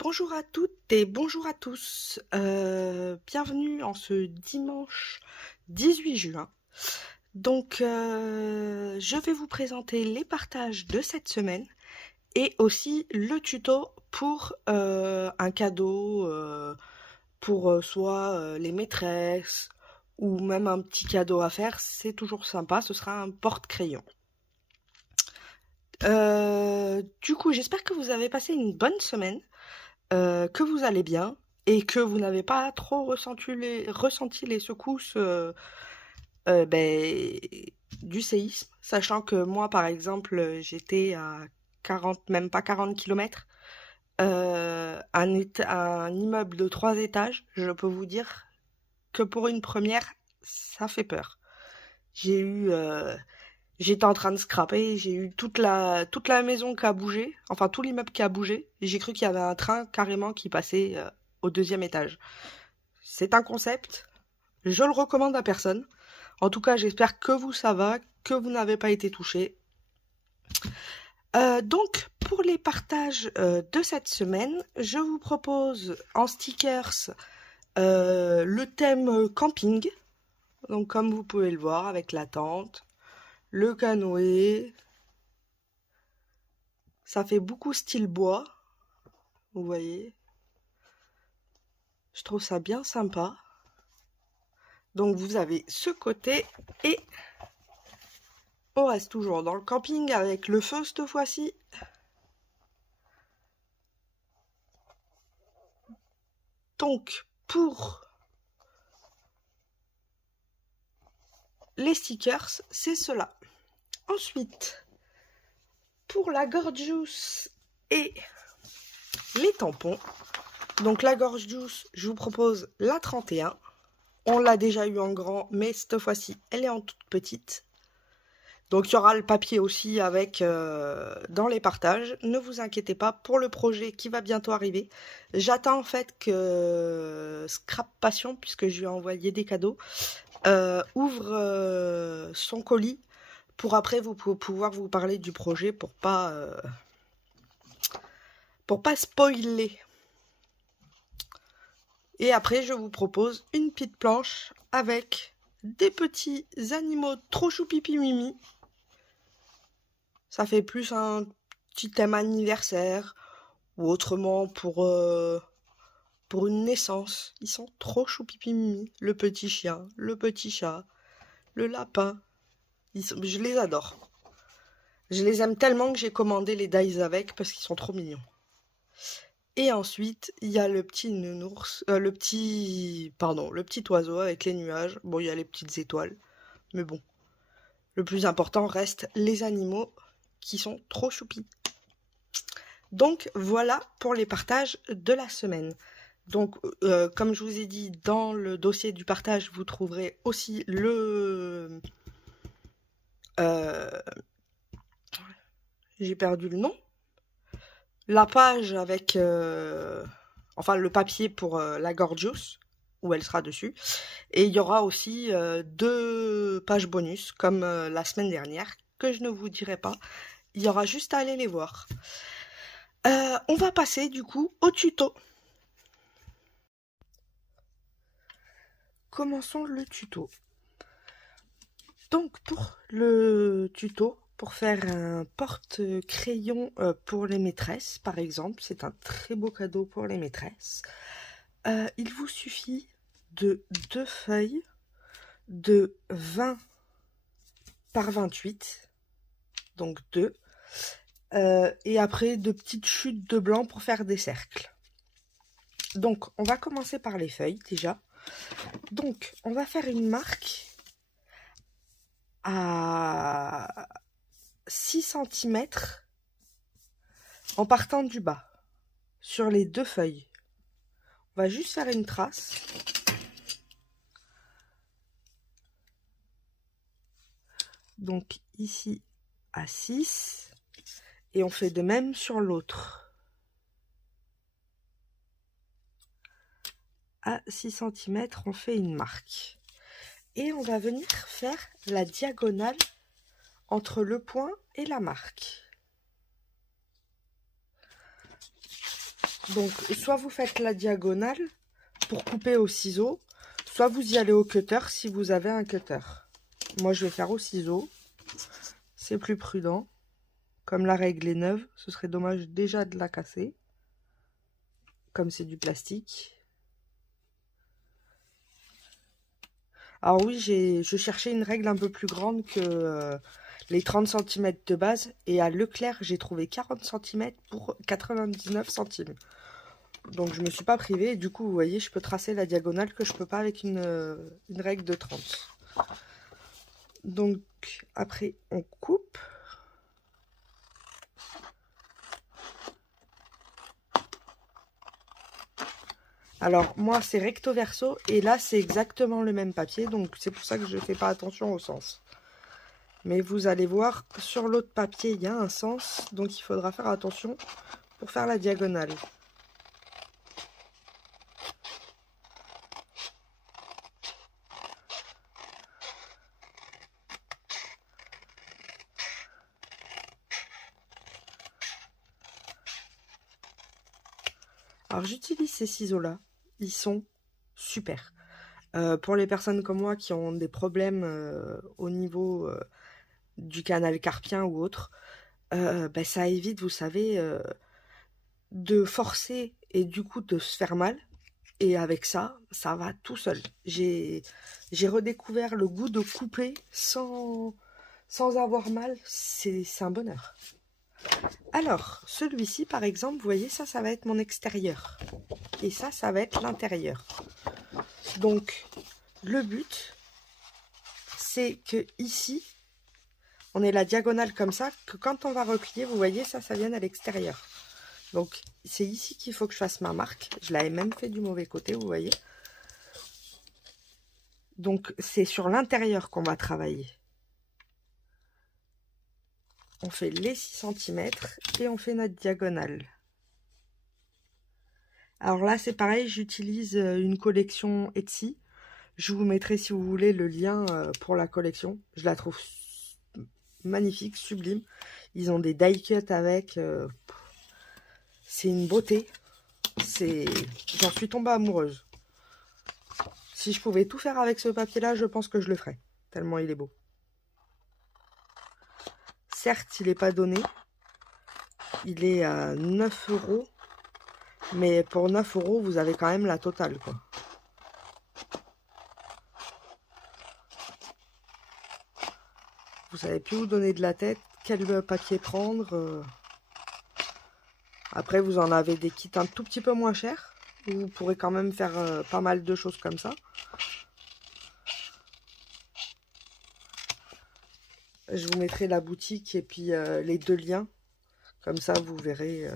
Bonjour à toutes et bonjour à tous. Bienvenue en ce dimanche 18 juin. Donc, je vais vous présenter les partages de cette semaine et aussi le tuto pour un cadeau pour soit les maîtresses ou même un petit cadeau à faire. C'est toujours sympa, ce sera un porte-crayon. Du coup, j'espère que vous avez passé une bonne semaine. Que vous allez bien et que vous n'avez pas trop ressenti les secousses ben, du séisme, sachant que moi, par exemple, j'étais à 40, même pas 40 kilomètres, un immeuble de 3 étages. Je peux vous dire que pour une première, ça fait peur. J'ai eu, j'étais en train de scraper, j'ai eu toute la maison qui a bougé, enfin tout l'immeuble qui a bougé, et j'ai cru qu'il y avait un train carrément qui passait au deuxième étage. C'est un concept, je le recommande à personne. En tout cas, j'espère que vous ça va, que vous n'avez pas été touché. Donc, pour les partages de cette semaine, je vous propose en stickers le thème camping. Donc, comme vous pouvez le voir, avec la tente, le canoë. Ça fait beaucoup style bois, vous voyez. Je trouve ça bien sympa. Donc vous avez ce côté et on reste toujours dans le camping avec le feu cette fois-ci. Donc pour les stickers, c'est cela. Ensuite, pour la Gorgeous et les tampons. Donc la Gorgeous, je vous propose la 31. On l'a déjà eu en grand, mais cette fois-ci, elle est en toute petite. Donc il y aura le papier aussi avec dans les partages. Ne vous inquiétez pas pour le projet qui va bientôt arriver. J'attends en fait que Scrap Passion, puisque je lui ai envoyé des cadeaux, ouvre son colis pour après pouvoir vous parler du projet pour pas spoiler. Et après je vous propose une petite planche avec des petits animaux trop choupipi mimi. Ça fait plus un petit thème anniversaire ou autrement pour une naissance. Ils sont trop choupipi mimi. Le petit chien, le petit chat, le lapin. Je les adore. Je les aime tellement que j'ai commandé les dies avec parce qu'ils sont trop mignons. Et ensuite, il y a le petit nounours, le petit oiseau avec les nuages. Bon, il y a les petites étoiles, mais bon. Le plus important reste les animaux qui sont trop choupis. Donc voilà pour les partages de la semaine. Donc comme je vous ai dit, dans le dossier du partage, vous trouverez aussi le... j'ai perdu le nom. La page avec... enfin le papier pour la Gorgeous, où elle sera dessus. Et il y aura aussi 2 pages bonus, comme la semaine dernière, que je ne vous dirai pas. Il y aura juste à aller les voir. On va passer du coup au tuto. Commençons le tuto. Donc pour le tuto, pour faire un porte-crayon pour les maîtresses par exemple, c'est un très beau cadeau pour les maîtresses. Il vous suffit de 2 feuilles de 20 par 28, donc 2. Et après de petites chutes de blanc pour faire des cercles. Donc on va commencer par les feuilles déjà. Donc on va faire une marque à 6 cm en partant du bas sur les 2 feuilles. On va juste faire une trace. Donc ici à 6 et on fait de même sur l'autre. À 6 cm, on fait une marque. Et on va venir faire la diagonale entre le point et la marque. Donc, soit vous faites la diagonale pour couper au ciseau, soit vous y allez au cutter si vous avez un cutter. Moi, je vais faire au ciseau. C'est plus prudent. Comme la règle est neuve, ce serait dommage déjà de la casser. Comme c'est du plastique. Alors oui, je cherchais une règle un peu plus grande que les 30 cm de base. Et à Leclerc, j'ai trouvé 40 cm pour 99 centimes. Donc je me suis pas privée. Et du coup, vous voyez, je peux tracer la diagonale que je peux pas avec une règle de 30. Donc après, on coupe. Alors moi, c'est recto verso. Et là, c'est exactement le même papier. Donc c'est pour ça que je ne fais pas attention au sens. Mais vous allez voir, sur l'autre papier, il y a un sens. Donc il faudra faire attention pour faire la diagonale. Alors j'utilise ces ciseaux-là. Ils sont super. Pour les personnes comme moi qui ont des problèmes au niveau du canal carpien ou autre, ben, ça évite, vous savez, de forcer et du coup de se faire mal. Et avec ça, ça va tout seul. J'ai redécouvert le goût de couper sans avoir mal. C'est un bonheur. Alors, celui-ci, par exemple, vous voyez, ça va être mon extérieur. Et ça va être l'intérieur. Donc, le but, c'est que ici, on ait la diagonale comme ça, que quand on va replier, vous voyez, ça vienne à l'extérieur. Donc, c'est ici qu'il faut que je fasse ma marque. Je l'avais même fait du mauvais côté, vous voyez. Donc, c'est sur l'intérieur qu'on va travailler. On fait les 6 cm et on fait notre diagonale. Alors là, c'est pareil, j'utilise une collection Etsy. Je vous mettrai, si vous voulez, le lien pour la collection. Je la trouve magnifique, sublime. Ils ont des die cuts avec. C'est une beauté. J'en suis tombée amoureuse. Si je pouvais tout faire avec ce papier-là, je pense que je le ferais. Tellement il est beau. Certes, il n'est pas donné. Il est à 9 €. Mais pour 9 €, vous avez quand même la totale, quoi. Vous savez plus où donner de la tête, quel papier prendre. Après, vous en avez des kits un tout petit peu moins chers. Vous pourrez quand même faire pas mal de choses comme ça. Je vous mettrai la boutique et puis les deux liens. Comme ça, vous verrez.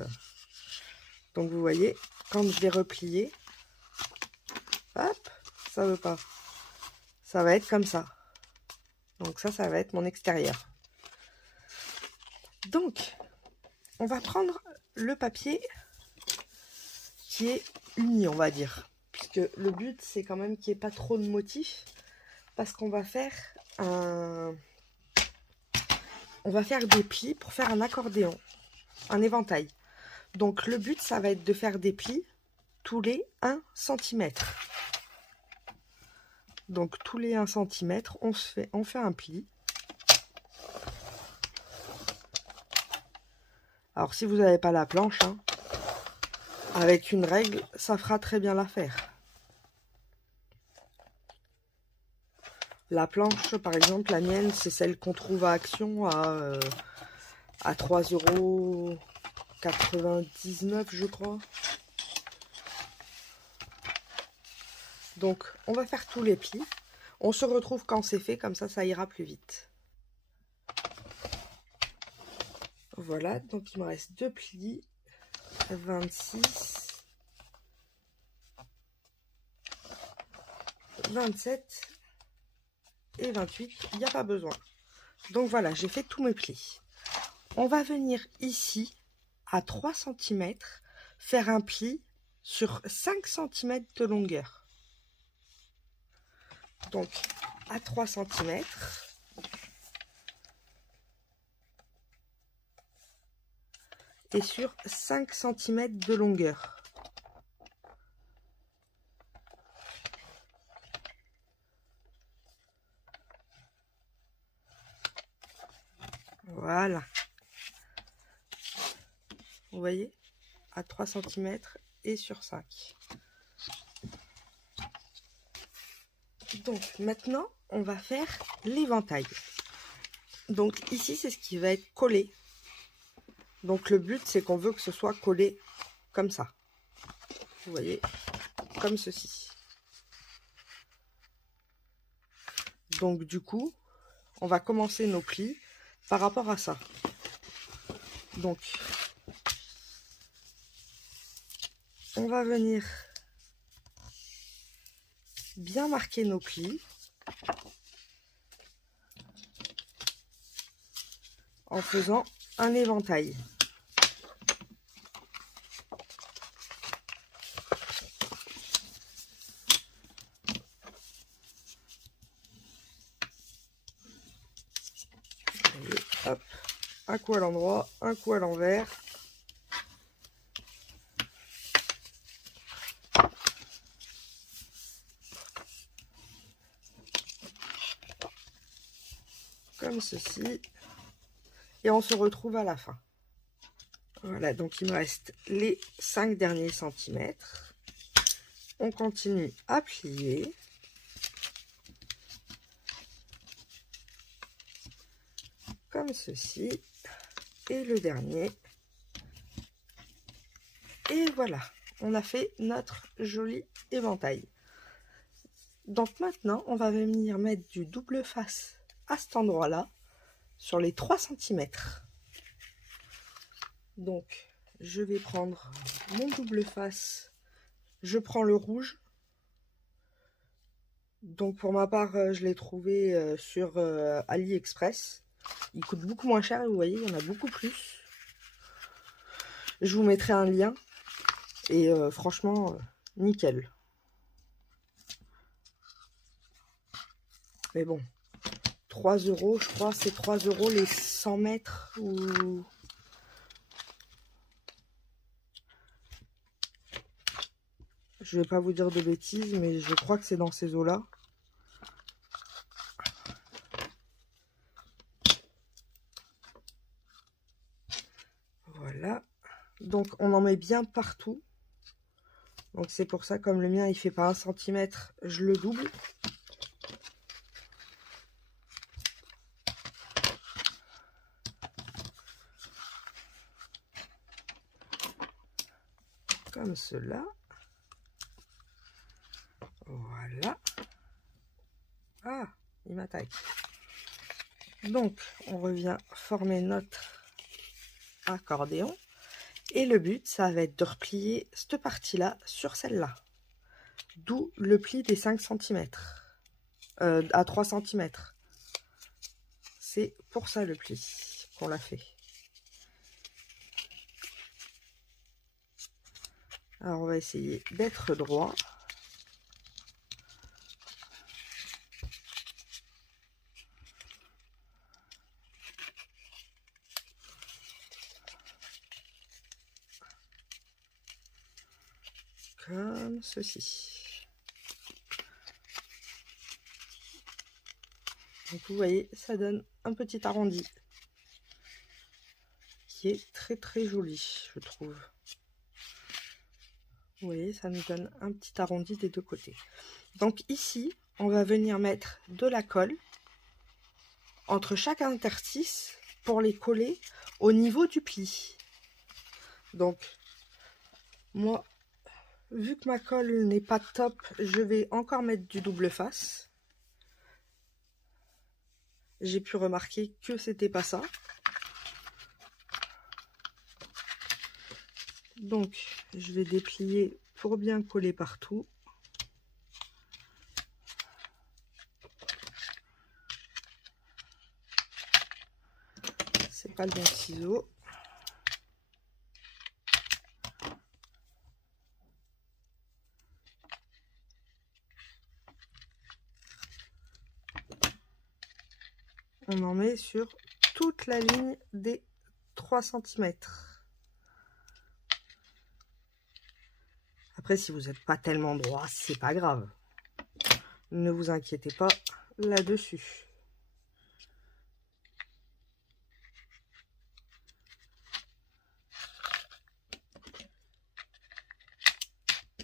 Donc, vous voyez, quand je vais replier, hop, ça veut pas. Ça va être comme ça. Donc ça va être mon extérieur. Donc, on va prendre le papier qui est uni, on va dire. Puisque le but, c'est quand même qu'il n'y ait pas trop de motifs. Parce qu'on va faire on va faire des plis pour faire un accordéon, un éventail. Donc le but, ça va être de faire des plis tous les 1 cm. Donc tous les 1 cm, on fait un pli. Alors si vous n'avez pas la planche, hein, avec une règle, ça fera très bien l'affaire. La planche, par exemple, la mienne, c'est celle qu'on trouve à Action à 3,99 €, je crois. Donc, on va faire tous les plis. On se retrouve quand c'est fait, comme ça ira plus vite. Voilà, donc il me reste 2 plis, 26, 27 et 28, il n'y a pas besoin. Donc voilà, j'ai fait tous mes plis. On va venir ici, à 3 cm, faire un pli sur 5 cm de longueur. Donc, à 3 cm, et sur 5 cm de longueur. Voilà. Vous voyez, à 3 cm et sur 5. Donc maintenant, on va faire l'éventail. Donc ici, c'est ce qui va être collé. Donc le but, c'est qu'on veut que ce soit collé comme ça. Vous voyez, comme ceci. Donc du coup, on va commencer nos plis par rapport à ça. Donc, on va venir bien marquer nos plis en faisant un éventail. Et hop, un coup à l'endroit, un coup à l'envers. Comme ceci. Et on se retrouve à la fin. Voilà, donc il me reste les 5 derniers centimètres. On continue à plier. Comme ceci. Et le dernier. Et voilà, on a fait notre joli éventail. Donc maintenant, on va venir mettre du double face à cet endroit-là, sur les 3 cm. Donc, je vais prendre mon double face. Je prends le rouge. Donc, pour ma part, je l'ai trouvé sur AliExpress. Il coûte beaucoup moins cher, vous voyez, il y en a beaucoup plus. Je vous mettrai un lien. Et franchement, nickel. Mais bon, 3 €, je crois, c'est 3 € les 100 mètres ou... Je vais pas vous dire de bêtises, mais je crois que c'est dans ces eaux-là. Voilà. Donc, on en met bien partout. Donc, c'est pour ça, comme le mien, il fait pas 1 cm, je le double. Comme cela. Voilà. Ah, il m'attaque. Donc, on revient former notre accordéon. Et le but, ça va être de replier cette partie-là sur celle-là. D'où le pli des 5 cm. À 3 cm. C'est pour ça le pli qu'on l'a fait. Alors, on va essayer d'être droit. Comme ceci. Donc vous voyez, ça donne un petit arrondi qui est très très joli, je trouve. Vous voyez, ça nous donne un petit arrondi des deux côtés. Donc ici, on va venir mettre de la colle entre chaque interstice pour les coller au niveau du pli. Donc, moi, vu que ma colle n'est pas top, je vais encore mettre du double face. J'ai pu remarquer que c'était pas ça. Donc, je vais déplier pour bien coller partout. C'est pas le bon ciseau. On en met sur toute la ligne des 3 cm. Après, si vous n'êtes pas tellement droit, c'est pas grave. Ne vous inquiétez pas là-dessus.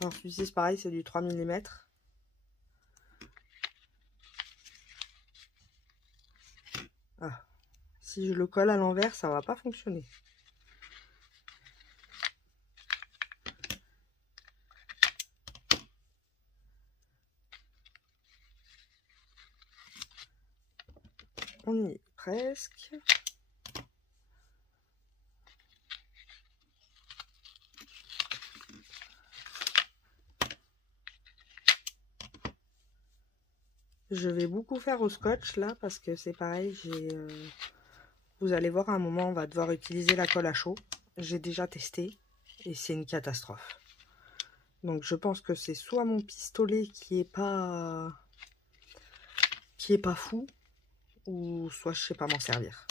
Alors celui-ci c'est pareil, c'est du 3 mm. Ah. Si je le colle à l'envers, ça va pas fonctionner. On y est presque. Je vais beaucoup faire au scotch là parce que c'est pareil, vous allez voir à un moment on va devoir utiliser la colle à chaud. J'ai déjà testé et c'est une catastrophe. Donc je pense que c'est soit mon pistolet qui est pas fou, ou soit je sais pas m'en servir.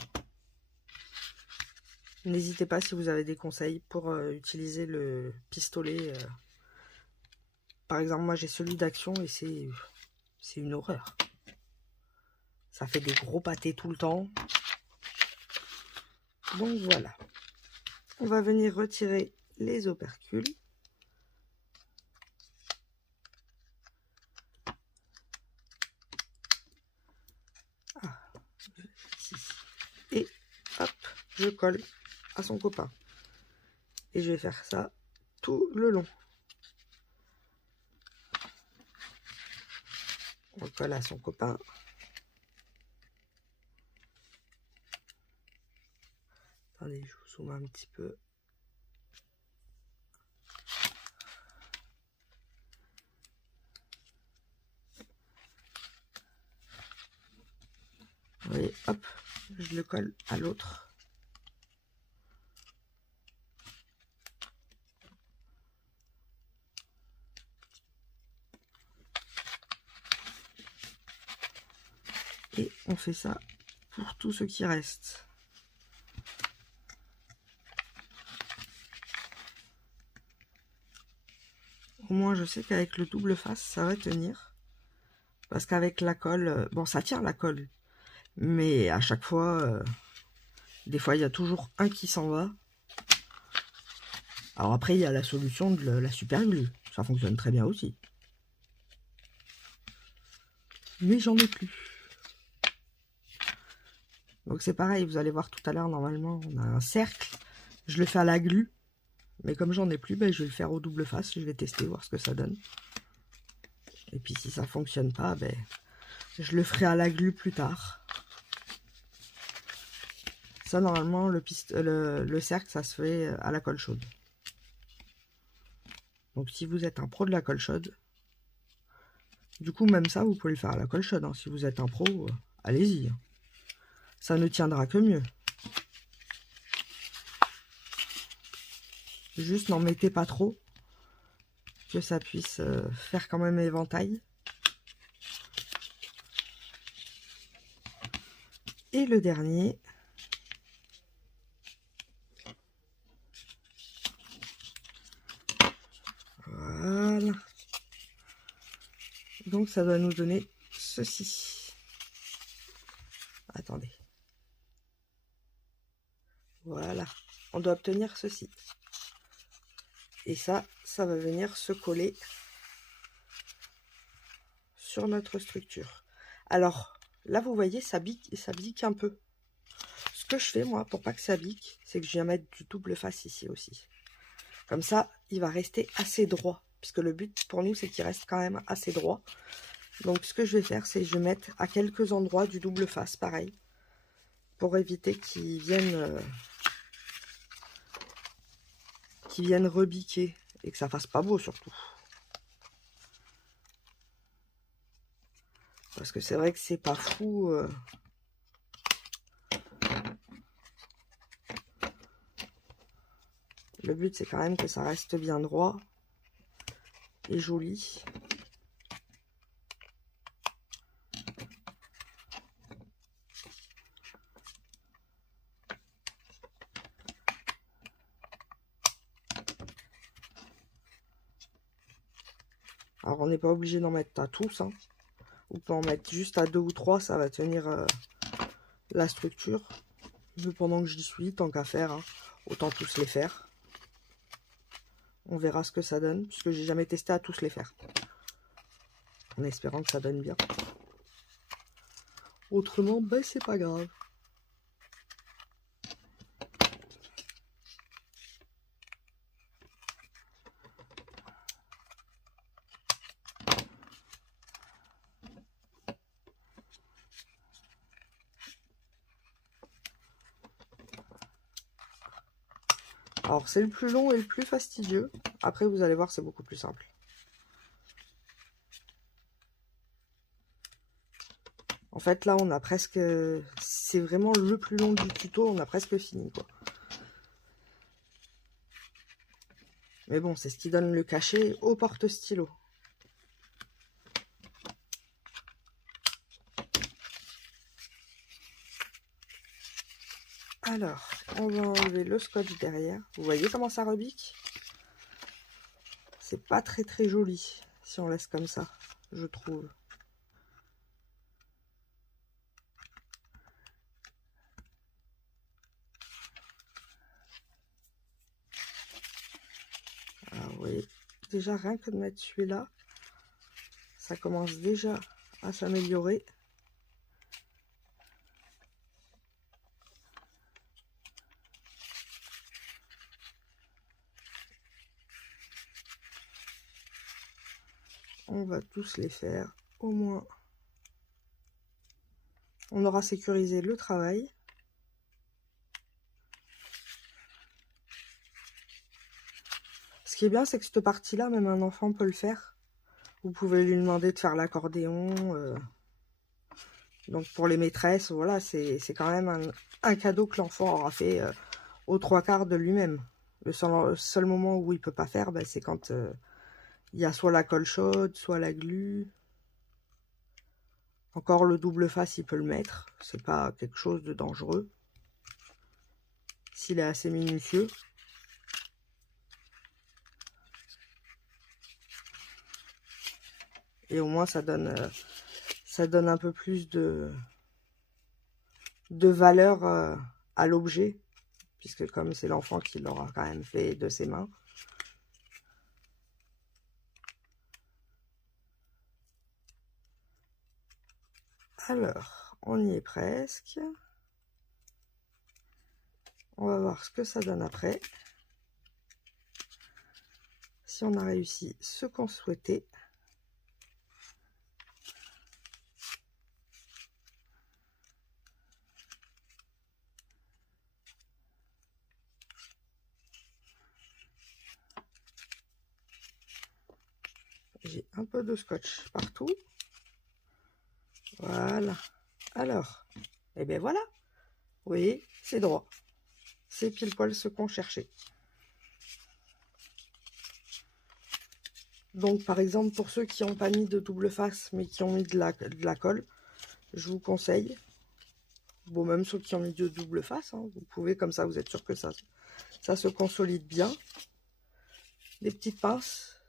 N'hésitez pas si vous avez des conseils pour utiliser le pistolet. Par exemple, moi j'ai celui d'Action et c'est une horreur. Ça fait des gros pâtés tout le temps. Donc voilà. On va venir retirer les opercules. Ah, et hop, je colle à son copain. Et je vais faire ça tout le long. On colle à son copain. Attendez, je vous zoome un petit peu. Vous voyez, hop, je le colle à l'autre. Et on fait ça pour tout ce qui reste. Au moins, je sais qu'avec le double face, ça va tenir. Parce qu'avec la colle, bon, ça tient la colle. Mais à chaque fois, des fois, il y a toujours un qui s'en va. Alors après, il y a la solution de la super glue. Ça fonctionne très bien aussi. Mais j'en ai plus. Donc c'est pareil, vous allez voir tout à l'heure, normalement, on a un cercle. Je le fais à la glu. Mais comme j'en ai plus, ben, je vais le faire au double face. Je vais tester, voir ce que ça donne. Et puis si ça fonctionne pas, ben, je le ferai à la glu plus tard. Ça, normalement, le cercle, ça se fait à la colle chaude. Donc si vous êtes un pro de la colle chaude, du coup, même ça, vous pouvez le faire à la colle chaude. Hein. Si vous êtes un pro, allez-y. Ça ne tiendra que mieux. Juste n'en mettez pas trop, que ça puisse faire quand même éventail. Et le dernier. Voilà. Donc ça doit nous donner ceci. Attendez. Voilà. On doit obtenir ceci. Et ça va venir se coller sur notre structure. Alors, là, vous voyez, ça bique un peu. Ce que je fais, moi, pour pas que ça bique, c'est que je viens mettre du double face ici aussi. Comme ça, il va rester assez droit. Puisque le but pour nous, c'est qu'il reste quand même assez droit. Donc, ce que je vais faire, c'est que je vais mettre à quelques endroits du double face, pareil. Pour éviter qu'ils viennent rebiquer. Et que ça fasse pas beau, surtout. Parce que c'est vrai que c'est pas fou. Le but, c'est quand même que ça reste bien droit et joli. Alors, on n'est pas obligé d'en mettre à tous. Hein. On peut en mettre juste à 2 ou 3, ça va tenir la structure. Mais pendant que j'y suis, tant qu'à faire, hein, autant tous les faire. On verra ce que ça donne, puisque j'ai jamais testé à tous les faire. En espérant que ça donne bien. Autrement, ben c'est pas grave. Alors c'est le plus long et le plus fastidieux. Après vous allez voir, c'est beaucoup plus simple. En fait là on a presque... C'est vraiment le plus long du tuto, on a presque fini quoi. Mais bon, c'est ce qui donne le cachet au porte-stylo. Alors, on va enlever le scotch derrière. Vous voyez comment ça rebique? C'est pas très très joli si on laisse comme ça, je trouve. Alors, vous voyez, déjà rien que de mettre celui-là, ça commence déjà à s'améliorer. On va tous les faire, au moins. On aura sécurisé le travail. Ce qui est bien, c'est que cette partie-là, même un enfant peut le faire. Vous pouvez lui demander de faire l'accordéon. Donc pour les maîtresses, voilà, c'est quand même un cadeau que l'enfant aura fait aux 3/4 de lui-même. Le seul moment où il peut pas faire, ben, c'est quand il y a soit la colle chaude, soit la glu. Encore le double face, il peut le mettre. C'est pas quelque chose de dangereux. S'il est assez minutieux. Et au moins, ça donne un peu plus de valeur à l'objet. Puisque comme c'est l'enfant qui l'aura quand même fait de ses mains. Alors, on y est presque. On va voir ce que ça donne après. Si on a réussi ce qu'on souhaitait. J'ai un peu de scotch partout. Voilà. Alors, et bien voilà. Vous voyez, c'est droit. C'est pile poil ce qu'on cherchait. Donc, par exemple, pour ceux qui n'ont pas mis de double face, mais qui ont mis de la colle, je vous conseille. Bon, même ceux qui ont mis de double face, hein, vous pouvez, comme ça, vous êtes sûr que ça se consolide bien. Des petites pinces,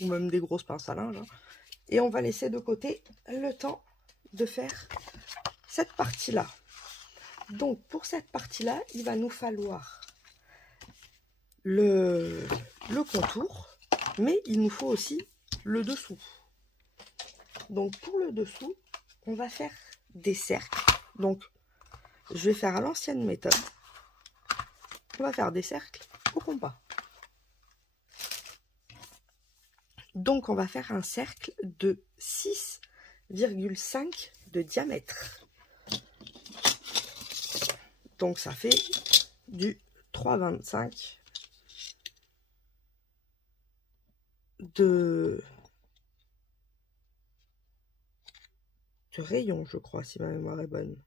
ou même des grosses pinces à linge. Hein. Et on va laisser de côté le temps de faire cette partie-là. Donc, pour cette partie-là, il va nous falloir le contour, mais il nous faut aussi le dessous. Donc, pour le dessous, on va faire des cercles. Donc, je vais faire à l'ancienne méthode. On va faire des cercles au compas. Donc, on va faire un cercle de 6,5 de diamètre. Donc, ça fait du 3,25 de rayon, je crois, si ma mémoire est bonne.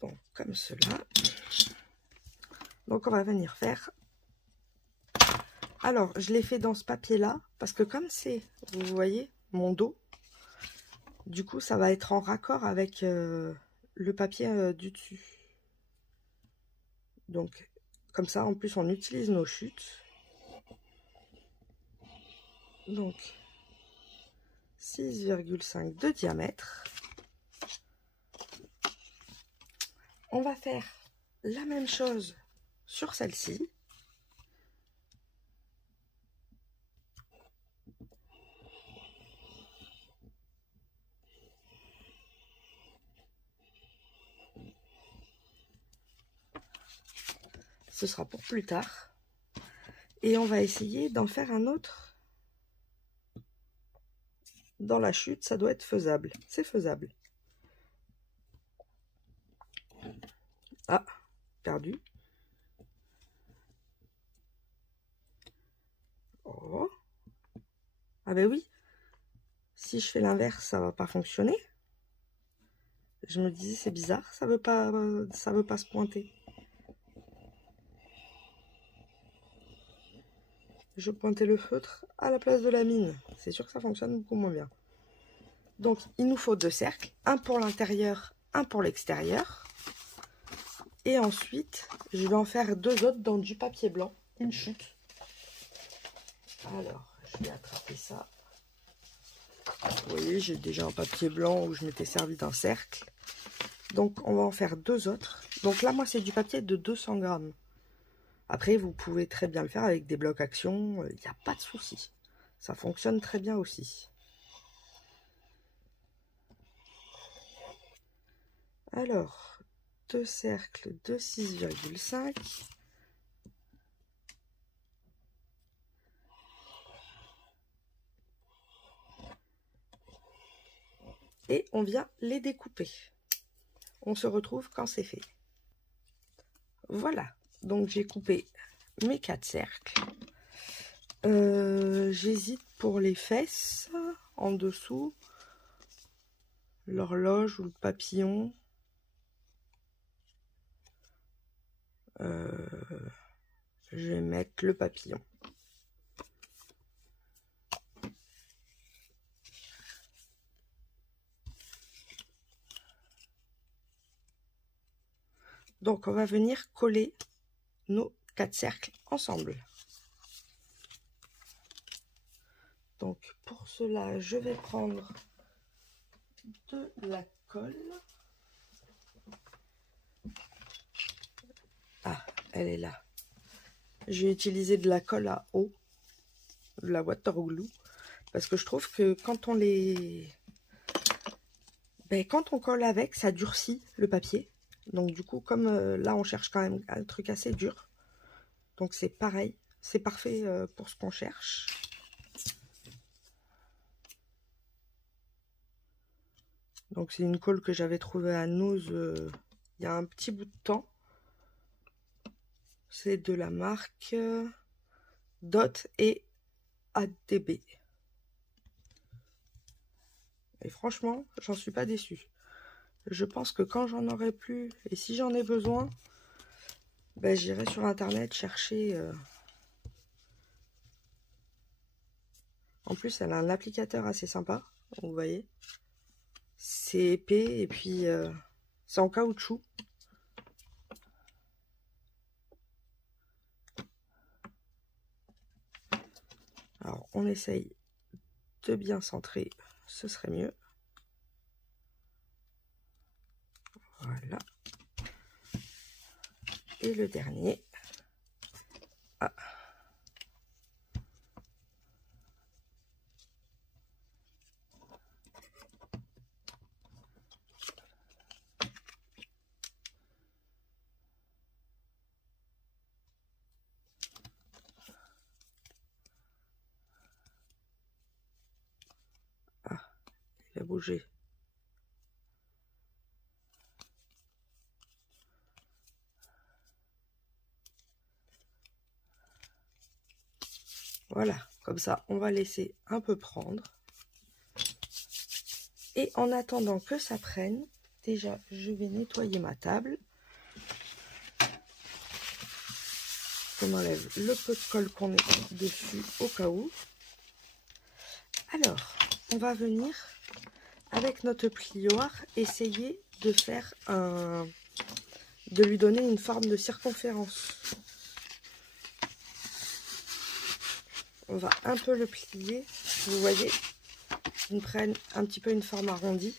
Bon, comme cela. Donc, on va venir faire... Alors, je l'ai fait dans ce papier-là, parce que comme c'est, vous voyez, mon dos, du coup, ça va être en raccord avec le papier du dessus. Donc, comme ça, en plus, on utilise nos chutes. Donc, 6,5 de diamètre. On va faire la même chose sur celle-ci. Ce sera pour plus tard. Et on va essayer d'en faire un autre. Dans la chute, ça doit être faisable. C'est faisable. Ah, perdu. Oh. Ah ben oui. Si je fais l'inverse, ça va pas fonctionner. Je me disais, c'est bizarre, ça veut pas se pointer. Je pointais le feutre à la place de la mine. C'est sûr que ça fonctionne beaucoup moins bien. Donc, il nous faut 2 cercles. Un pour l'intérieur, un pour l'extérieur. Et ensuite, je vais en faire 2 autres dans du papier blanc. Une chute. Alors, je vais attraper ça. Vous voyez, j'ai déjà un papier blanc où je m'étais servi d'un cercle. Donc, on va en faire 2 autres. Donc là, moi, c'est du papier de 200 grammes. Après, vous pouvez très bien le faire avec des blocs action, il n'y a pas de souci. Ça fonctionne très bien aussi. Alors, 2 cercles de 6,5. Et on vient les découper. On se retrouve quand c'est fait. Voilà, donc j'ai coupé mes 4 cercles. J'hésite pour les fesses en dessous, l'horloge ou le papillon. Je vais mettre le papillon. Donc on va venir coller nos 4 cercles ensemble. Donc pour cela, je vais prendre de la colle. Ah, elle est là. Je vais utiliser de la colle à eau, de la water glue, parce que je trouve que quand on les... quand on colle avec, ça durcit le papier. Donc du coup, comme là on cherche quand même un truc assez dur, donc c'est pareil, c'est parfait pour ce qu'on cherche. Donc c'est une colle que j'avais trouvée à Noz il y a un petit bout de temps. C'est de la marque Dot et ADB. Et franchement, j'en suis pas déçue. Je pense que quand j'en aurai plus, et si j'en ai besoin, j'irai sur internet chercher. En plus, elle a un applicateur assez sympa, vous voyez. C'est épais et puis c'est en caoutchouc. Alors, on essaye de bien centrer, ce serait mieux. Voilà. Et le dernier. Ah. Ah, il a bougé. Voilà, comme ça, on va laisser un peu prendre. Et en attendant que ça prenne, déjà, je vais nettoyer ma table. On enlève le peu de colle qu'on est dessus au cas où. Alors, on va venir, avec notre plioir, essayer de faire de lui donner une forme de circonférence. On va un peu le plier, vous voyez, il prenne un petit peu une forme arrondie.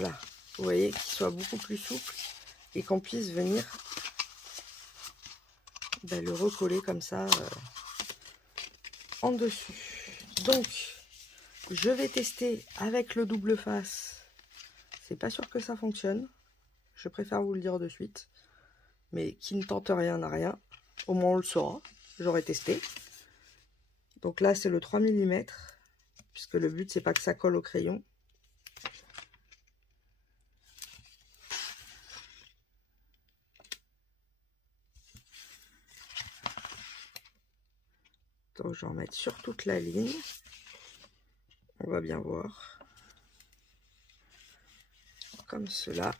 Voilà, vous voyez, qu'il soit beaucoup plus souple et qu'on puisse venir le recoller comme ça en dessus. Donc, je vais tester avec le double face. C'est pas sûr que ça fonctionne. Je préfère vous le dire de suite. Mais qui ne tente rien n'a rien. Au moins on le saura. J'aurai testé. Donc là c'est le 3 mm. Puisque le but c'est pas que ça colle au crayon. Donc je vais en mettre sur toute la ligne. On va bien voir. Comme cela.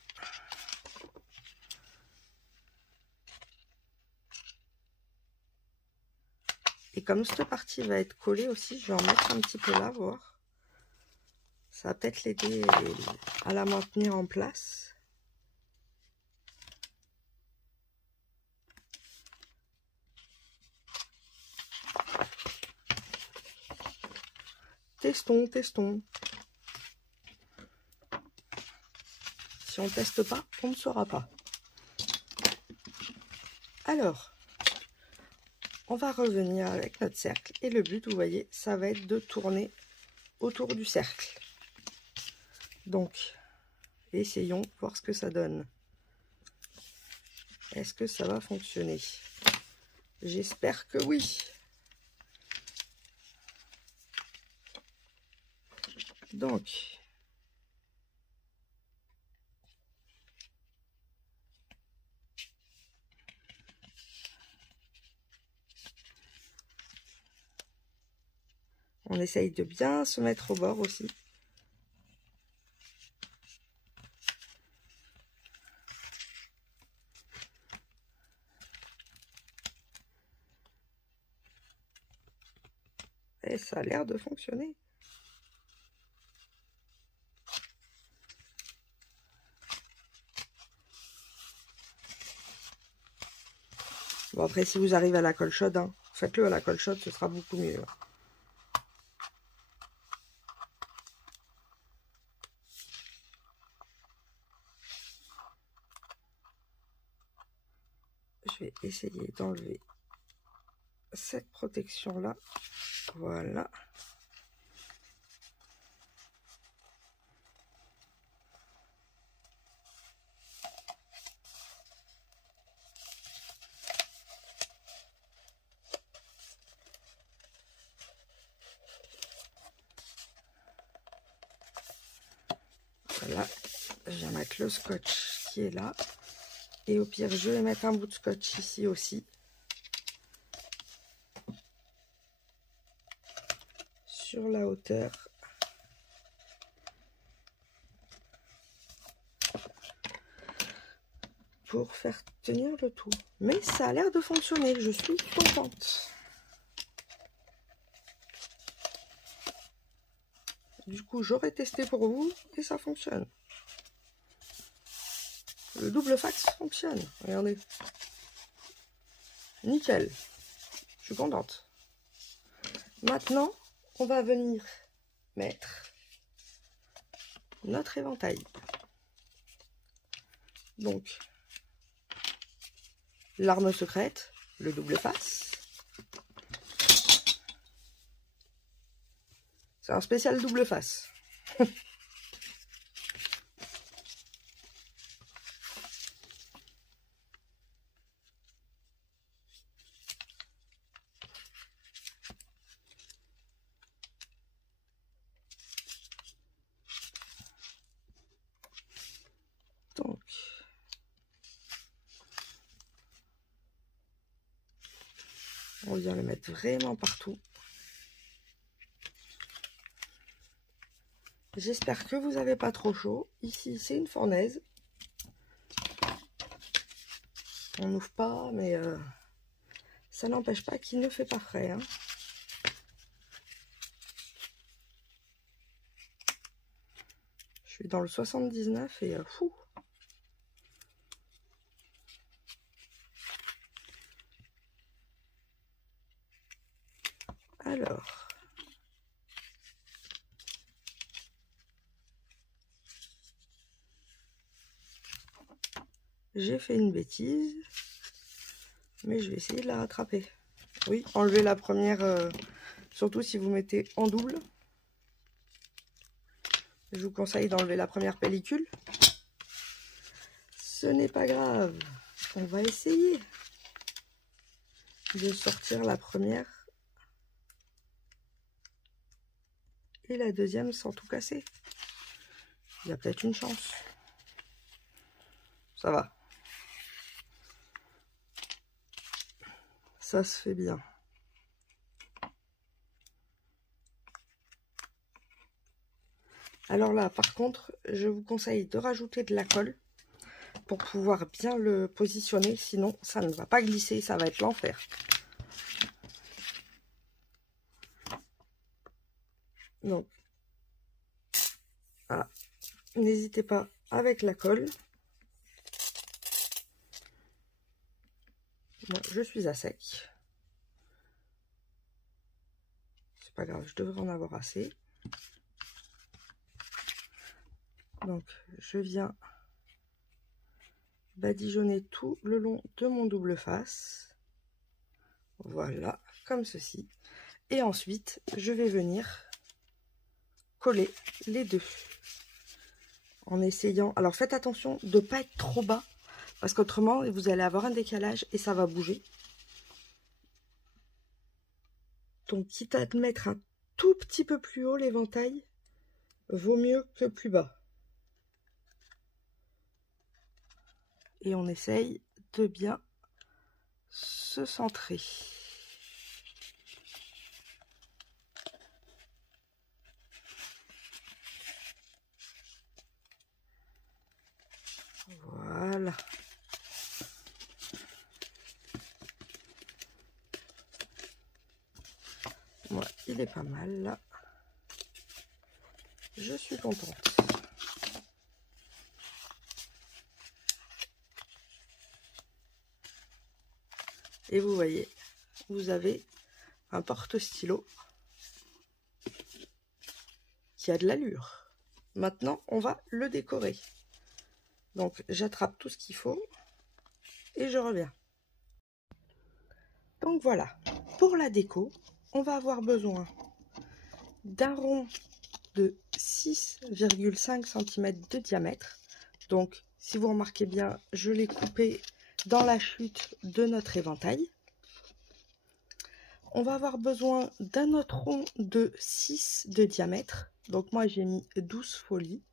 Et comme cette partie va être collée aussi, je vais en mettre un petit peu là, voir. Ça va peut-être l'aider à la maintenir en place. Testons, testons. Si on ne teste pas, on ne saura pas. Alors, on va revenir avec notre cercle. Et le but, vous voyez, ça va être de tourner autour du cercle. Donc, essayons, voir ce que ça donne. Est-ce que ça va fonctionner? J'espère que oui. Donc, on essaye de bien se mettre au bord aussi. Et ça a l'air de fonctionner. Bon, après, si vous arrivez à la colle chaude, hein, faites-le à la colle chaude, ce sera beaucoup mieux. Je vais essayer d'enlever cette protection-là. Voilà. Voilà, je vais mettre le scotch qui est là. Et au pire, je vais mettre un bout de scotch ici aussi. Sur la hauteur. Pour faire tenir le tout. Mais ça a l'air de fonctionner, je suis contente. Du coup, j'aurais testé pour vous et ça fonctionne. Le double fax fonctionne, regardez. Nickel. Je suis contente. Maintenant, on va venir mettre notre éventail. Donc, l'arme secrète, le double face. C'est un spécial double face. Donc, on vient le mettre vraiment partout. J'espère que vous n'avez pas trop chaud. Ici, c'est une fournaise. On n'ouvre pas, mais ça n'empêche pas qu'il ne fait pas frais. Hein. Je suis dans le 79 et fou. Alors, j'ai fait une bêtise, mais je vais essayer de la rattraper. Oui, enlevez la première, surtout si vous mettez en double. Je vous conseille d'enlever la première pellicule. Ce n'est pas grave, on va essayer de sortir la première et la deuxième sans tout casser. Il y a peut-être une chance. Ça va. Ça se fait bien. Alors là, par contre, je vous conseille de rajouter de la colle pour pouvoir bien le positionner, sinon ça ne va pas glisser, ça va être l'enfer. Donc, voilà. N'hésitez pas avec la colle. Moi, je suis à sec. C'est pas grave, je devrais en avoir assez. Donc, je viens badigeonner tout le long de mon double face. Voilà, comme ceci. Et ensuite, je vais venir coller les deux. En essayant... Alors, faites attention de ne pas être trop bas, parce qu'autrement, vous allez avoir un décalage et ça va bouger. Donc, quitte à mettre un tout petit peu plus haut l'éventail, vaut mieux que plus bas. Et on essaye de bien se centrer. Voilà. Ouais, il est pas mal là. Je suis contente. Et vous voyez, vous avez un porte-stylo qui a de l'allure. Maintenant, on va le décorer. Donc, j'attrape tout ce qu'il faut et je reviens. Donc voilà, pour la déco, on va avoir besoin d'un rond de 6,5 cm de diamètre. Donc, si vous remarquez bien, je l'ai coupé dans la chute de notre éventail. On va avoir besoin d'un autre rond de 6 de diamètre. Donc moi j'ai mis 12 folies.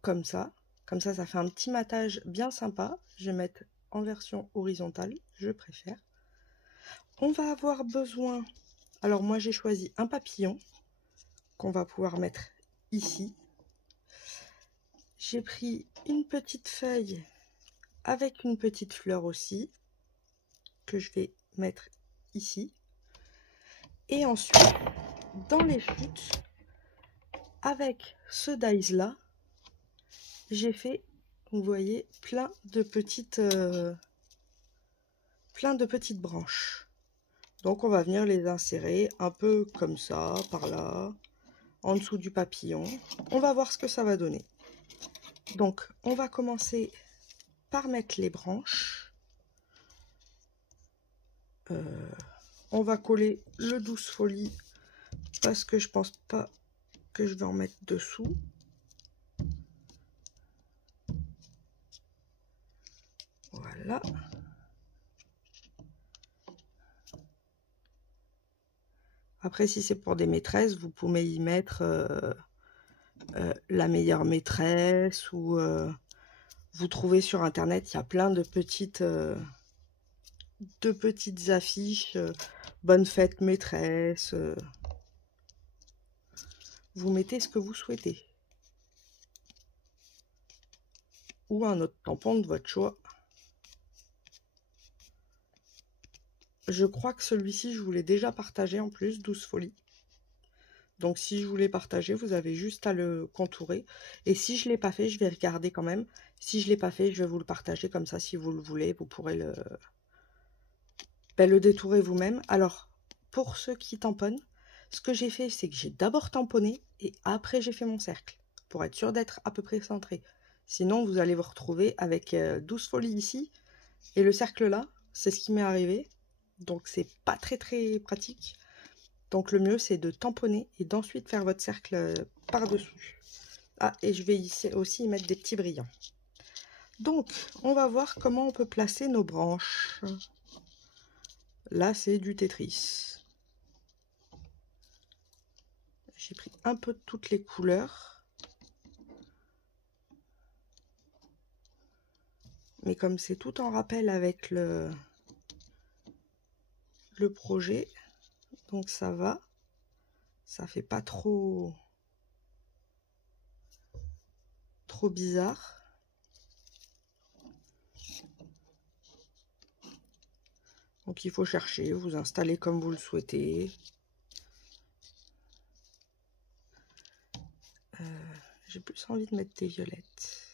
Comme ça. Comme ça, ça fait un petit matage bien sympa. Je vais mettre en version horizontale, je préfère. On va avoir besoin... Alors moi j'ai choisi un papillon qu'on va pouvoir mettre ici. J'ai pris une petite feuille avec une petite fleur aussi, que je vais mettre ici. Et ensuite, dans les chutes, avec ce dies là, j'ai fait, vous voyez, plein de petites branches. Donc on va venir les insérer un peu comme ça, par là, en dessous du papillon. On va voir ce que ça va donner. Donc on va commencer par mettre les branches. On va coller le 12 folies parce que je pense pas que je vais en mettre dessous. Voilà. Après, si c'est pour des maîtresses, vous pouvez y mettre la meilleure maîtresse ou vous trouvez sur internet, il y a plein de petites affiches. Bonne fête maîtresse. Vous mettez ce que vous souhaitez. Ou un autre tampon de votre choix. Je crois que celui-ci, je vous l'ai déjà partagé en plus, 12 folies. Donc si je vous l'ai partagé, vous avez juste à le contourer. Et si je ne l'ai pas fait, je vais regarder quand même. Si je ne l'ai pas fait, je vais vous le partager comme ça. Si vous le voulez, vous pourrez le détourer vous-même. Alors, pour ceux qui tamponnent, ce que j'ai fait, c'est que j'ai d'abord tamponné et après j'ai fait mon cercle. Pour être sûr d'être à peu près centré. Sinon, vous allez vous retrouver avec 12 folies ici et le cercle là. C'est ce qui m'est arrivé. Donc, c'est pas très pratique. Donc, le mieux, c'est de tamponner et d'ensuite faire votre cercle par-dessus. Ah, et je vais ici aussi y mettre des petits brillants. Donc, on va voir comment on peut placer nos branches. Là, c'est du Tetris. J'ai pris un peu de toutes les couleurs. Mais comme c'est tout en rappel avec le projet, donc ça va. Ça fait pas trop bizarre. Donc il faut chercher, vous installer comme vous le souhaitez. J'ai plus envie de mettre des violettes.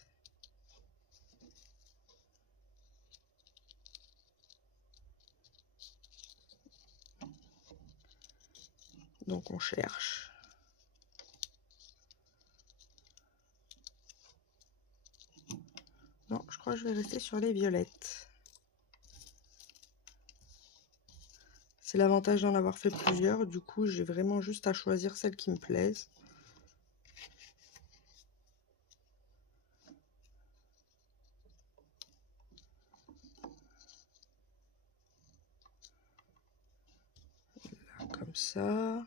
Donc on cherche. Non, je crois que je vais rester sur les violettes. C'est l'avantage d'en avoir fait plusieurs. Du coup, j'ai vraiment juste à choisir celles qui me plaisent. Là, comme ça.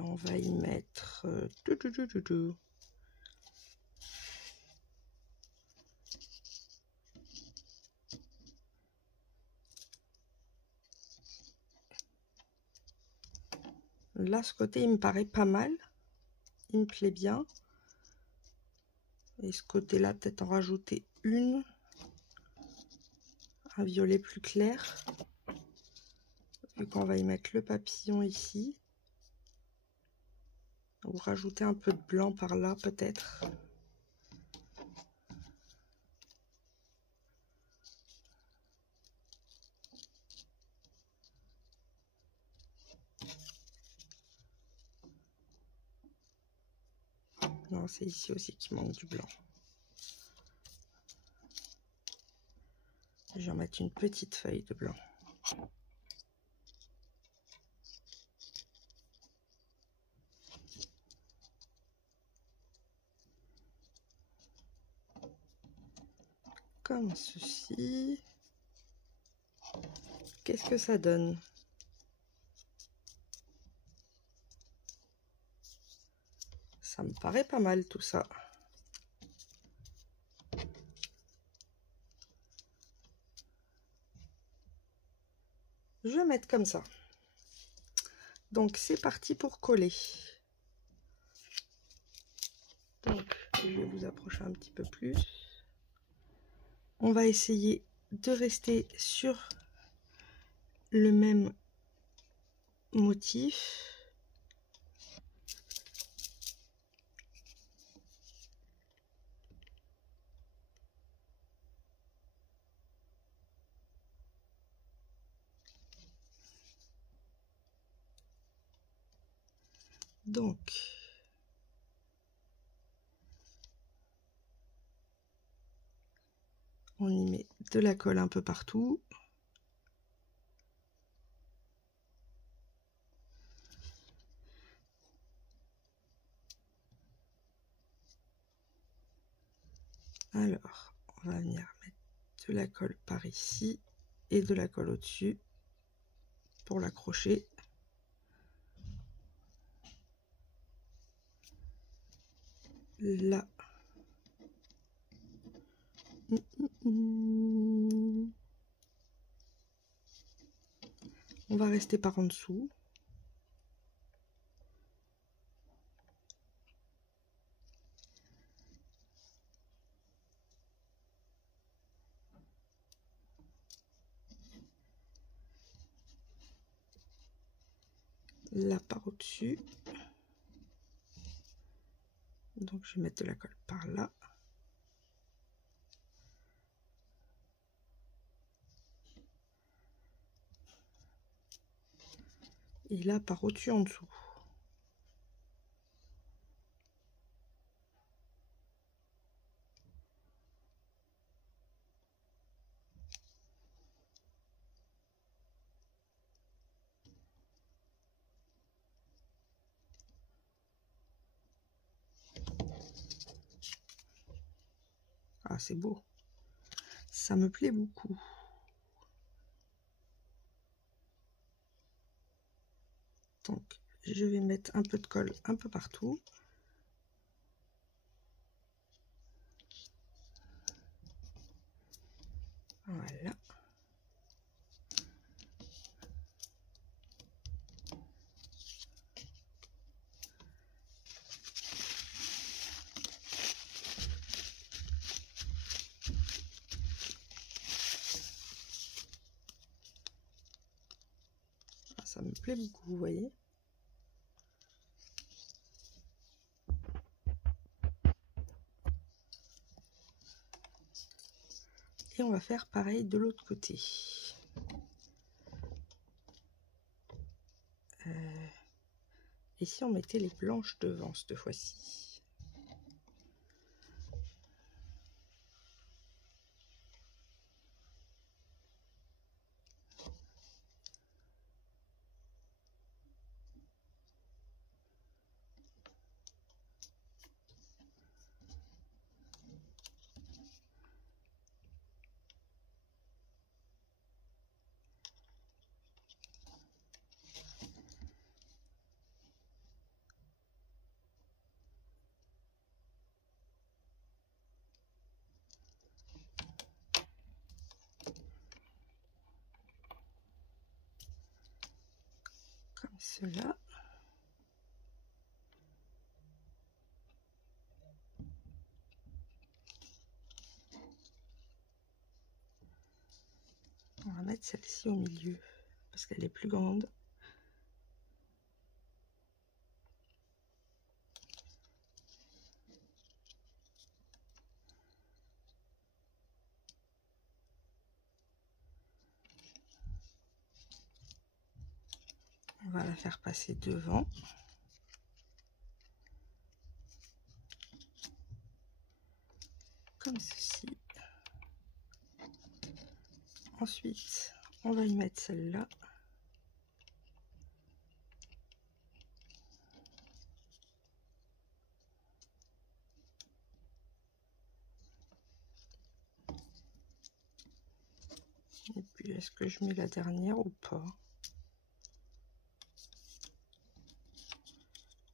On va y mettre... Là, ce côté, il me paraît pas mal. Il me plaît bien. Et ce côté-là, peut-être en rajouter une. Un violet plus clair. Vu qu'on va y mettre le papillon ici. Ou rajouter un peu de blanc par là, peut-être. Non, c'est ici aussi qu'il manque du blanc. Je vais en mettre une petite feuille de blanc. Comme ceci. Qu'est-ce que ça donne? Ça me paraît pas mal tout ça. Je vais mettre comme ça. Donc c'est parti pour coller. Donc je vais vous approcher un petit peu plus. On va essayer de rester sur le même motif. Donc, on y met de la colle un peu partout. Alors, on va venir mettre de la colle par ici et de la colle au-dessus pour l'accrocher. Là. On va rester par en dessous. Là par au-dessus. Donc je vais mettre de la colle par là. Et là, par au-dessus, en dessous. Ah, c'est beau. Ça me plaît beaucoup. Donc, je vais mettre un peu de colle un peu partout. Voilà. Ah, ça me plaît beaucoup, vous voyez. Et on va faire pareil de l'autre côté. Et si on mettait les blanches devant cette fois-ci? Comme cela. On va mettre celle-ci au milieu parce qu'elle est plus grande. On va la faire passer devant. Comme ceci. Ensuite, on va y mettre celle-là. Et puis, est-ce que je mets la dernière ou pas?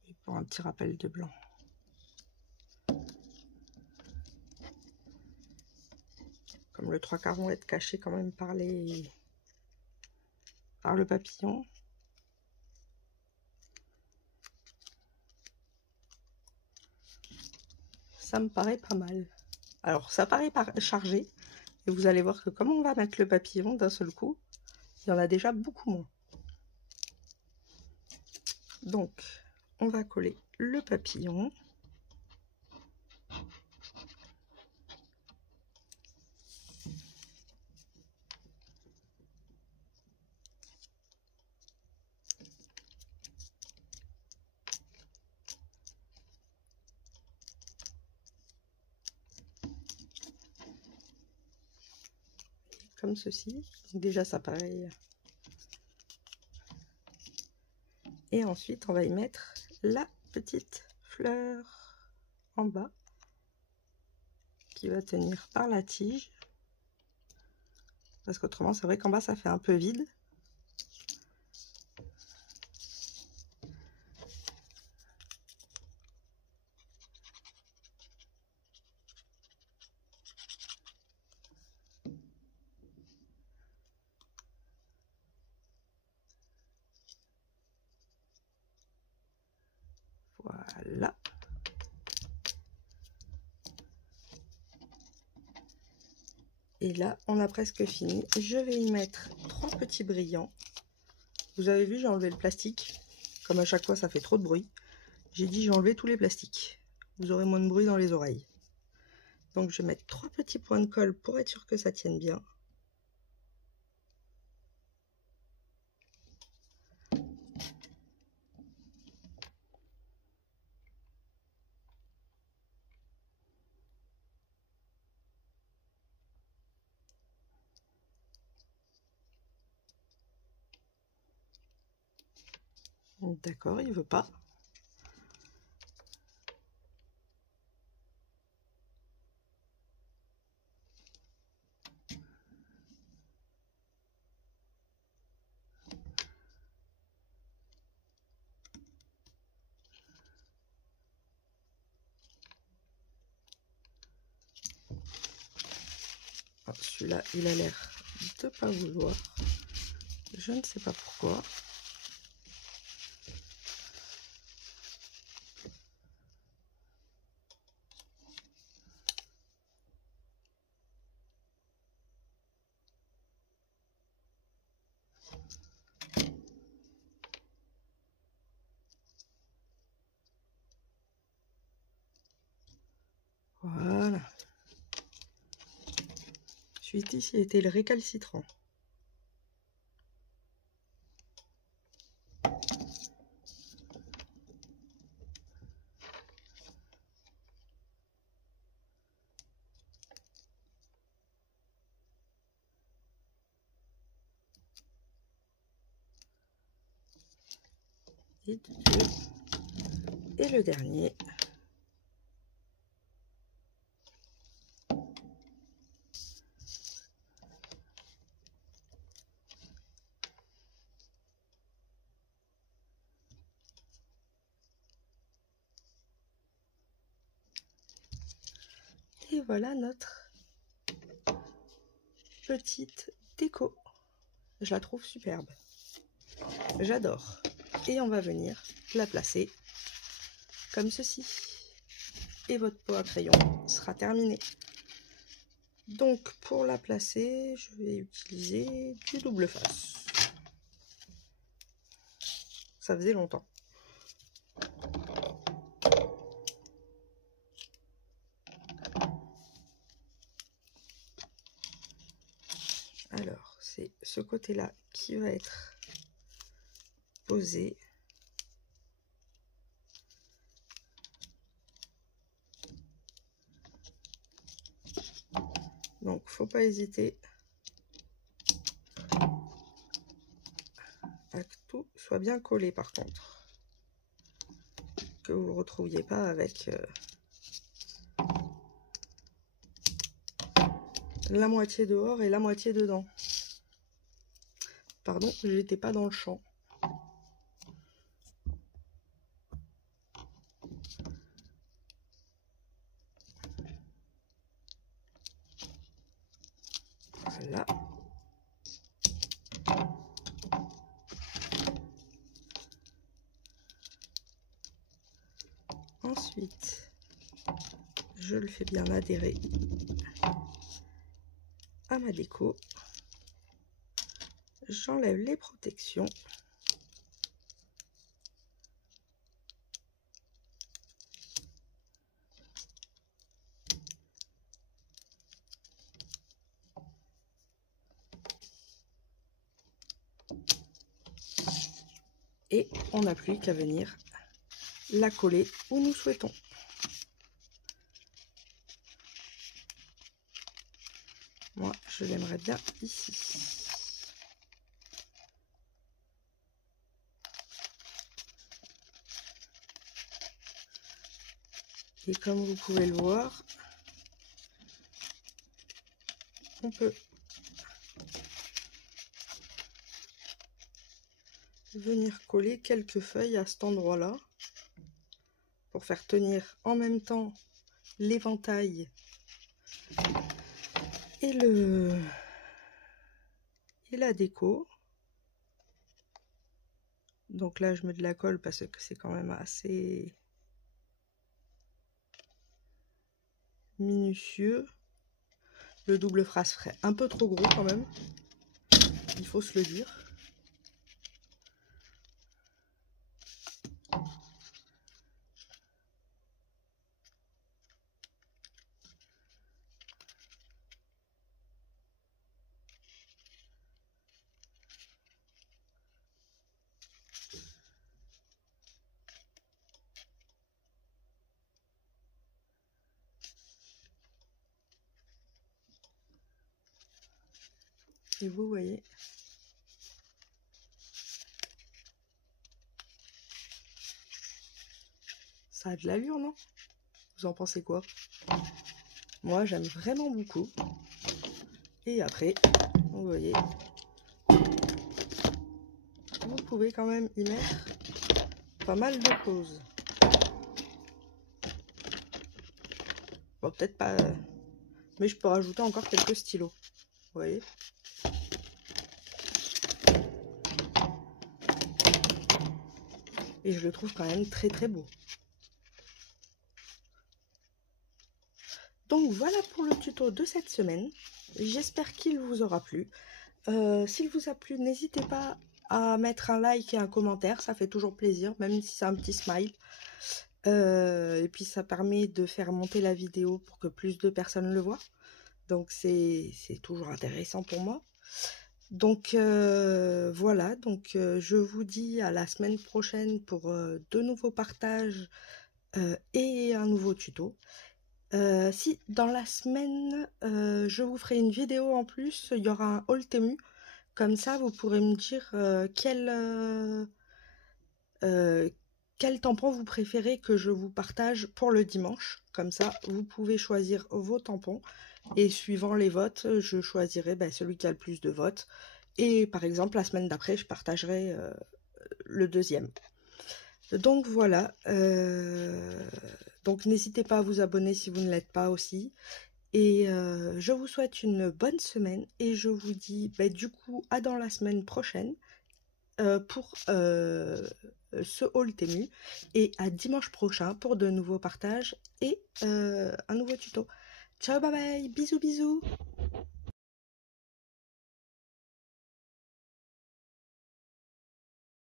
Et pour un petit rappel de blanc. Comme le 3/4 vont être cachés quand même par le papillon. Ça me paraît pas mal. Alors, ça paraît chargé. Et vous allez voir que comme on va mettre le papillon d'un seul coup, il y en a déjà beaucoup moins. Donc, on va coller le papillon. Comme ceci. Donc déjà, ça pareil. Et ensuite, on va y mettre la petite fleur en bas qui va tenir par la tige. Parce qu'autrement, c'est vrai qu'en bas, ça fait un peu vide. Voilà. Et là, on a presque fini. Je vais y mettre 3 petits brillants. Vous avez vu, j'ai enlevé le plastique. Comme à chaque fois, ça fait trop de bruit. J'ai dit, j'ai enlevé tous les plastiques. Vous aurez moins de bruit dans les oreilles. Donc, je vais mettre 3 petits points de colle pour être sûr que ça tienne bien. D'accord, il veut pas. Ah, celui-là, il a l'air de pas vouloir. Je ne sais pas pourquoi. Voilà. Celui-ci était le récalcitrant. Et le dernier. Et voilà notre petite déco. Je la trouve superbe. J'adore. Et on va venir la placer comme ceci. Et votre pot à crayon sera terminé. Donc pour la placer, je vais utiliser du double face. Ça faisait longtemps. Alors, c'est ce côté-là qui va être posé. Donc, faut pas hésiter à que tout soit bien collé par contre. Que vous ne vous retrouviez pas avec la moitié dehors et la moitié dedans. Pardon, j'étais pas dans le champ. Voilà. Ensuite, je le fais bien adhérer à ma déco. J'enlève les protections. Et on n'a plus qu'à venir la coller où nous souhaitons. Moi, je l'aimerais bien ici. Et comme vous pouvez le voir, on peut venir coller quelques feuilles à cet endroit-là pour faire tenir en même temps l'éventail et la déco. Donc là, je mets de la colle parce que c'est quand même assez minutieux. Le double face ferait un peu trop gros quand même, il faut se le dire. Et vous voyez, Ça a de l'allure, non? Vous en pensez quoi? Moi, j'aime vraiment beaucoup. Et après, vous voyez, vous pouvez quand même y mettre pas mal de choses. Bon, peut-être pas... mais je peux rajouter encore quelques stylos. Vous voyez? Et je le trouve quand même très très beau. Donc voilà pour le tuto de cette semaine. J'espère qu'il vous aura plu. S'il vous a plu, n'hésitez pas à mettre un like et un commentaire. Ça fait toujours plaisir, même si c'est un petit smile. Et puis ça permet de faire monter la vidéo pour que plus de personnes le voient. Donc c'est toujours intéressant pour moi. Donc voilà, donc je vous dis à la semaine prochaine pour de nouveaux partages et un nouveau tuto. Si dans la semaine je vous ferai une vidéo en plus, il y aura un haul Temu. Comme ça vous pourrez me dire quel tampon vous préférez que je vous partage pour le dimanche. Comme ça vous pouvez choisir vos tampons. Et suivant les votes, je choisirai celui qui a le plus de votes. Et par exemple, la semaine d'après, je partagerai le deuxième. Donc voilà. Donc n'hésitez pas à vous abonner si vous ne l'êtes pas aussi. Et je vous souhaite une bonne semaine. Et je vous dis du coup à dans la semaine prochaine pour ce haul Temu. Et à dimanche prochain pour de nouveaux partages et un nouveau tuto. Ciao, bye bye, bisous bisous.